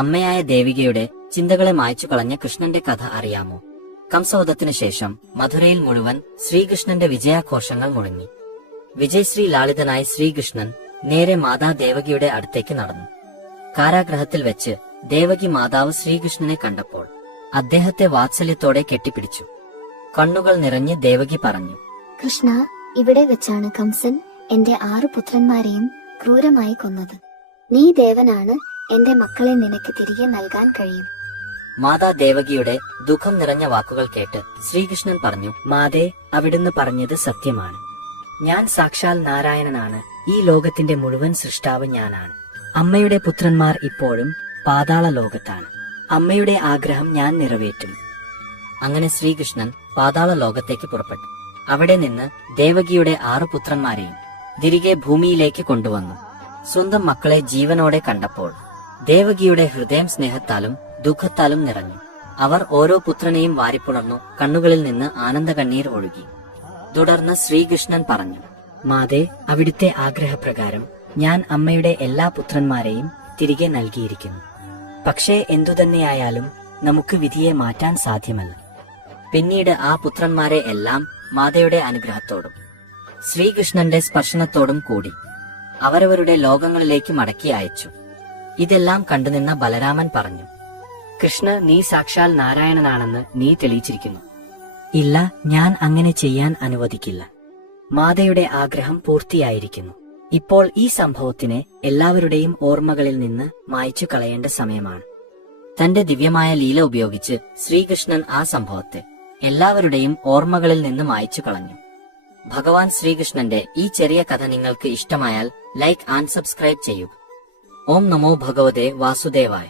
അമ്മയായ ദേവികയുടെ ചിന്തകളെ മായ്ച്ചു കളഞ്ഞ കൃഷ്ണന്റെ കഥ അറിയാമോ? കംസവധത്തിനു ശേഷം മധുരയിൽ മുഴുവൻ ശ്രീകൃഷ്ണന്റെ വിജയാഘോഷങ്ങൾ മുഴങ്ങി. വിജയശ്രീ ലാളിതനായി ശ്രീകൃഷ്ണൻ നേരെ മാതാ ദേവകിയുടെ അടുത്തേക്ക് നടന്നു. കാരാഗ്രഹത്തിൽ വെച്ച് ദേവകി മാതാവ് ശ്രീകൃഷ്ണനെ കണ്ടപ്പോൾ അദ്ദേഹത്തെ വാത്സല്യത്തോടെ കെട്ടിപ്പിടിച്ചു. കണ്ണുകൾ നിറഞ്ഞ് ദേവകി പറഞ്ഞു, കൃഷ്ണ, ഇവിടെ വെച്ചാണ് കംസൻ എന്റെ 6 പുത്രന്മാരെയും ക്രൂരമായി കൊന്നത്. നീ ദേവനാണ്, എന്റെ മക്കളെ നിനക്ക് തിരികെ നൽകാൻ കഴിയും. മാതാ ദേവകിയുടെ ദുഃഖം നിറഞ്ഞ വാക്കുകൾ കേട്ട് ശ്രീകൃഷ്ണൻ പറഞ്ഞു, മാതേ, അവിടുന്ന് പറഞ്ഞത് സത്യമാണ്. ഞാൻ സാക്ഷാൽ നാരായണനാണ്. ഈ ലോകത്തിന്റെ മുഴുവൻ സൃഷ്ടാവ് ഞാനാണ്. അമ്മയുടെ പുത്രന്മാർ ഇപ്പോഴും പാതാള ലോകത്താണ്. അമ്മയുടെ ആഗ്രഹം ഞാൻ നിറവേറ്റും. അങ്ങനെ ശ്രീകൃഷ്ണൻ പാതാള ലോകത്തേക്ക് പുറപ്പെട്ടു. അവിടെ നിന്ന് ദേവകിയുടെ 6 പുത്രന്മാരെയും തിരികെ ഭൂമിയിലേക്ക് കൊണ്ടുവന്നു. സ്വന്തം മക്കളെ ജീവനോടെ കണ്ടപ്പോൾ ദേവകിയുടെ ഹൃദയം സ്നേഹത്താലും ദുഃഖത്താലും നിറഞ്ഞു. അവർ ഓരോ പുത്രനെയും വാരിപ്പുണർന്നു. കണ്ണുകളിൽ നിന്ന് ആനന്ദകണ്ണീർ ഒഴുകി. തുടർന്ന് ശ്രീകൃഷ്ണൻ പറഞ്ഞു, മാതേ, അവിടുത്തെ ആഗ്രഹപ്രകാരം ഞാൻ അമ്മയുടെ എല്ലാ പുത്രന്മാരെയും തിരികെ നൽകിയിരിക്കുന്നു. പക്ഷേ എന്തുതന്നെയായാലും നമുക്ക് വിധിയെ മാറ്റാൻ സാധ്യമല്ല. പിന്നീട് ആ പുത്രന്മാരെ എല്ലാം മാതയുടെ അനുഗ്രഹത്തോടും ശ്രീകൃഷ്ണന്റെ സ്പർശനത്തോടും കൂടി അവരവരുടെ ലോകങ്ങളിലേക്ക് മടക്കി അയച്ചു. ഇതെല്ലാം കണ്ടുനിന്ന ബലരാമൻ പറഞ്ഞു, കൃഷ്ണ, നീ സാക്ഷാൽ നാരായണനാണെന്ന് നീ തെളിയിച്ചിരിക്കുന്നു. ഇല്ല, ഞാൻ അങ്ങനെ ചെയ്യാൻ അനുവദിക്കില്ല. മാതയുടെ ആഗ്രഹം പൂർത്തിയായിരിക്കുന്നു. ഇപ്പോൾ ഈ സംഭവത്തിനെ എല്ലാവരുടെയും ഓർമ്മകളിൽ നിന്ന് മായ്ച്ചു കളയേണ്ട സമയമാണ്. തന്റെ ദിവ്യമായ ലീല ഉപയോഗിച്ച് ശ്രീകൃഷ്ണൻ ആ സംഭവത്തെ എല്ലാവരുടെയും ഓർമ്മകളിൽ നിന്ന് മായ്ച്ചു കളഞ്ഞു. ഭഗവാൻ ശ്രീകൃഷ്ണന്റെ ഈ ചെറിയ കഥ നിങ്ങൾക്ക് ഇഷ്ടമായാൽ ലൈക്ക് ആൻഡ് സബ്സ്ക്രൈബ് ചെയ്യുക. ഓം നമോ ഭഗവതേ വാസുദേവായ.